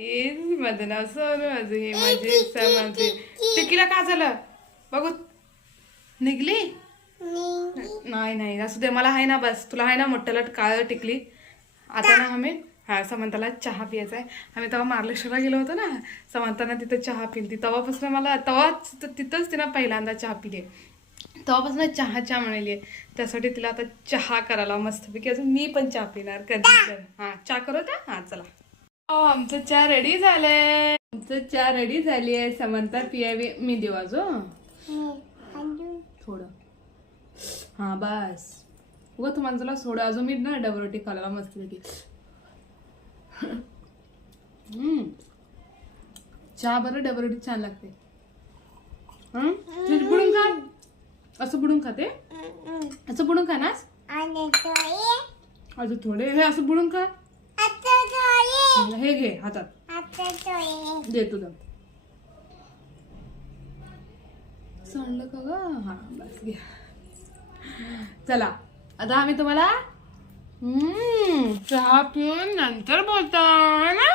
माझं नाव सोनू माझं. हे माझी समजते टिकीला का झालं? बघू. निघली? नाही नाही असू दे मला आहे ना बस. तुला आहे ना मोठ्याला काळ टिकली. आता ना आम्ही हा समंताला चहा पियाचा आहे आम्ही तेव्हा मार्लेश्वरला गेलो होतो ना. समंताना तिथं चहा पिली तेव्हापासून मला तेव्हाच तिथंच तिनं पहिल्यांदा चहा पिली तेव्हापासून चहा चहा म्हणाली आहे त्यासाठी तिला आता चहा करायला मस्तपैकी अजून मी पण चहा पिणार कधी हा चहा करू त्या? हा चला. आमचं चहा रेडी झालंय. आमचं चहा रेडी झाली आहे. समंता पियावी. मी देऊ अजून थोडं. हा बस. उगं तुम्हाला तुला सोडा. अजून मी ना डबल रोटी खायला मस्तपैकी हम्म. चहा बरं डबल रोटी छान लागते. हं? तुझी बुडून खा. असं बुडून खाते असं बुडून खा ना अजून थोडे. हे असं बुडून खा. हे घे हातात. दे तुझं सांडलं का ग? हा बस घ्या चला आता आम्ही तुम्हाला हम्म, चहा पिऊन नंतर बोलतो ना?